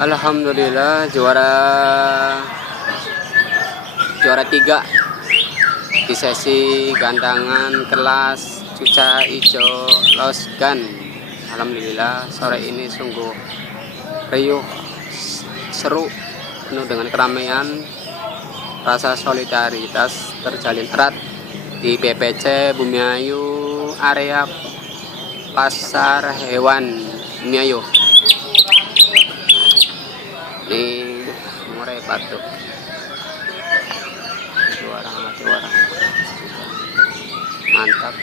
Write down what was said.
Alhamdulillah juara 3 di sesi gantangan kelas Cuca Ijo Losgan. Alhamdulillah sore ini sungguh riuh, seru, penuh dengan keramaian, rasa solidaritas terjalin erat di BPC Bumiayu area Pasar Hewan Bumiayu. Ini murai batuk juara mantap.